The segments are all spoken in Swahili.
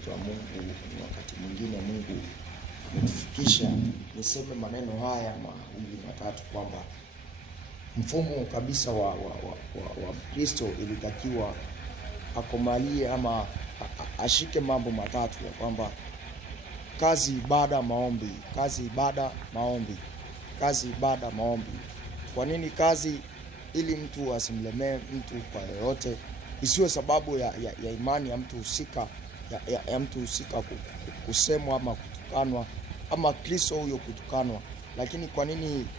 mtu wa Mungu, ni wakati mwingine Mungu ametufikisha niseme maneno haya mawili matatu kwamba mfumo kabisa wa Kristo ilitakiwa akomalie ama ashike mambo matatu ya kwamba kazi, ibada, maombi, kazi, ibada, maombi, kazi, ibada, maombi. Kwa nini kazi? Ili mtu asimlemee mtu kwa yoyote, isiwe sababu ya imani ya mtu husika ya mtu husika kusemwa ama kutukanwa ama Kristo huyo kutukanwa. Lakini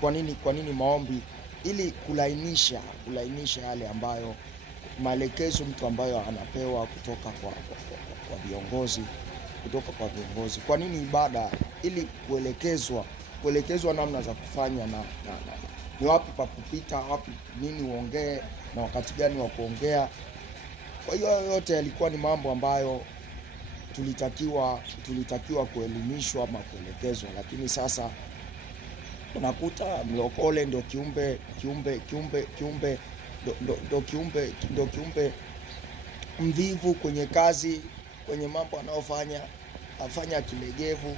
kwa nini maombi? Ili kulainisha yale ambayo maelekezo mtu ambayo anapewa kutoka kwa viongozi, Kwa nini ibada? Ili kuelekezwa namna za kufanya na ni wapi pa kupita, wapi nini uongee na wakati gani wa kuongea. Kwa hiyo yote yalikuwa ni mambo ambayo tulitakiwa kuelimishwa ama kuelekezwa. Lakini sasa unakuta mlokole ndio kiumbe mvivu kwenye kazi, kwenye mambo anayofanya, afanya kilegevu.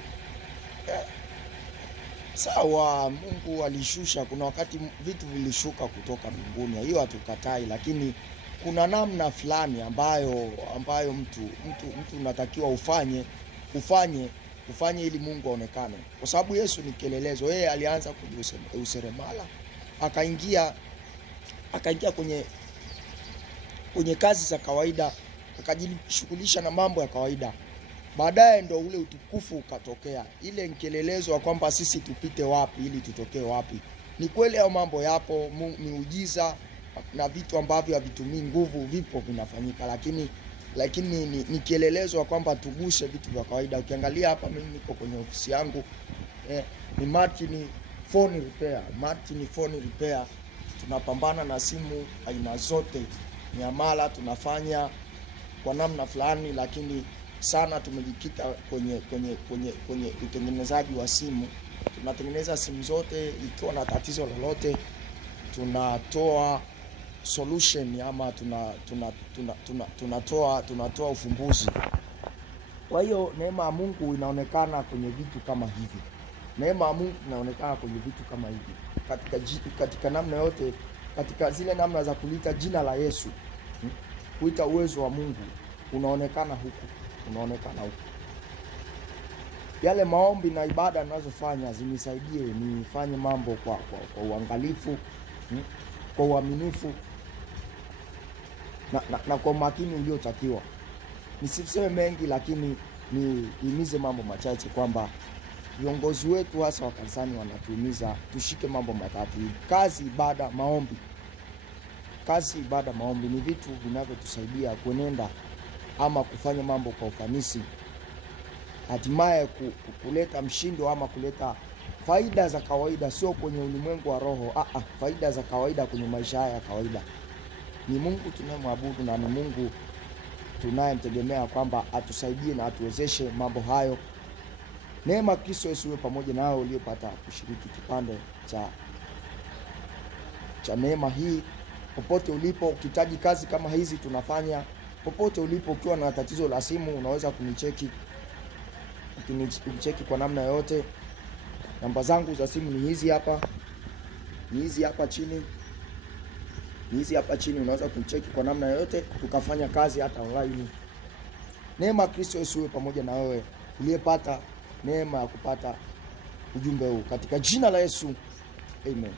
Sawa, Mungu alishusha, kuna wakati vitu vilishuka kutoka mbinguni, hiyo hatukatai, lakini kuna namna fulani ambayo mtu unatakiwa ufanye ili Mungu aonekane. Kwa sababu Yesu ni kielelezo. Yeye alianza kwenye useremala, akaingia kwenye kazi za kawaida, akajishughulisha na mambo ya kawaida. Baadaye ndo ule utukufu ukatokea. Ile kielelezo kwamba sisi tupite wapi ili tutokee wapi. Ni kweli hayo mambo yapo, miujiza na vitu ambavyo havitumii nguvu vipo vinafanyika, lakini ni kielelezo kwamba tuguse vitu vya kawaida. Ukiangalia hapa, mimi niko kwenye ofisi yangu, ni Martin phone repair. Tunapambana na simu aina zote, miamala tunafanya kwa namna fulani, lakini sana tumejikita kwenye utengenezaji wa simu. Tunatengeneza simu zote, ikiwa na tatizo lolote tunatoa solution ama tunatoa ufumbuzi. Kwa hiyo neema ya Mungu inaonekana kwenye vitu kama hivi. Katika namna yote, katika zile namna za kulita jina la Yesu, kuita uwezo wa Mungu unaonekana huku. Yale maombi na ibada ninazofanya zinisaidie nifanye mambo kwa uangalifu, kwa uaminifu na kwa makini uliotakiwa. Nisiseme mengi, lakini nihimize mambo machache kwamba viongozi wetu hasa wa kanisani wanatuhimiza tushike mambo matatu: kazi, ibada, maombi. Kazi, ibada, maombi ni vitu vinavyotusaidia kuenenda ama kufanya mambo kwa ufanisi, hatimaye kuleta mshindo ama kuleta faida za kawaida, sio kwenye ulimwengu wa roho, faida za kawaida kwenye maisha haya ya kawaida. Ni Mungu tunayemwabudu na ni Mungu tunayemtegemea kwamba atusaidie na atuwezeshe mambo hayo. Neema Kristo Yesu iwe pamoja nao uliopata kushiriki kipande cha neema hii. Popote ulipo, ukihitaji kazi kama hizi tunafanya. Popote ulipo, ukiwa na tatizo la simu unaweza kunicheki kwa namna yote. Namba zangu za simu ni hizi hapa chini. Unaweza kunicheki kwa namna yote, tukafanya kazi hata online. Neema Kristo Yesu iwe pamoja na wewe uliyepata neema ya kupata ujumbe huu, katika jina la Yesu, amen.